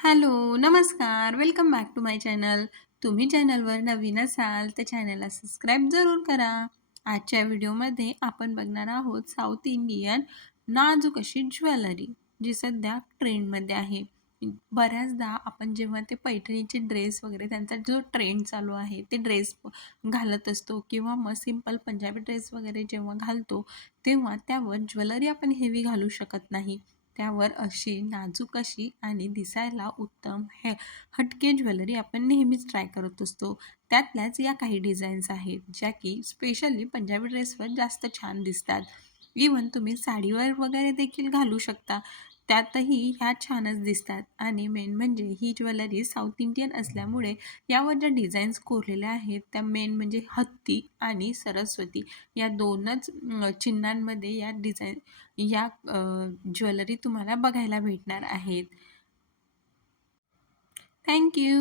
Hello, नमस्कार. Welcome back to my channel. तुम्ही चॅनलवर नवीन असाल तर चॅनलला सबस्क्राईब जरूर करा. आजच्या व्हिडिओमध्ये आपण बघणार आहोत साऊथ इंडियन नाजूक अशी ज्वेलरी जी सध्या ट्रेंडमध्ये आहे. बऱ्याचदा आपण जेव्हा ते पैठणीचे ड्रेस वगैरे त्यांचा जो ट्रेंड चालू आहे ते ड्रेस घालत असतो किंवा मग सिंपल पंजाबी ड्रेस वगैरे जेव्हा घालतो तेव्हा त्यावर ज्वेलरी आपण हेवी घालू शकत नाही. त्यावर अशी नाजूक अशी आणि दिसायला उत्तम हे हटके ज्वेलरी आपण नेहमीच ट्राय करत असतो. त्यातल्याच या काही डिझाईन्स आहेत ज्या की स्पेशली पंजाबी ड्रेसवर जास्त छान दिसतात. इवन तुम्ही साडीवर वगैरे देखील घालू शकता. त्यातही ह्या छानच दिसतात. आणि मेन म्हणजे ही ज्वेलरी साऊथ इंडियन असल्यामुळे यावर ज्या डिझाईन्स कोरलेल्या आहेत त्या मेन म्हणजे हत्ती आणि सरस्वती या दोनच चिन्हांमध्ये या डिझाईन या ज्वेलरी तुम्हाला बघायला भेटणार आहेत. थँक्यू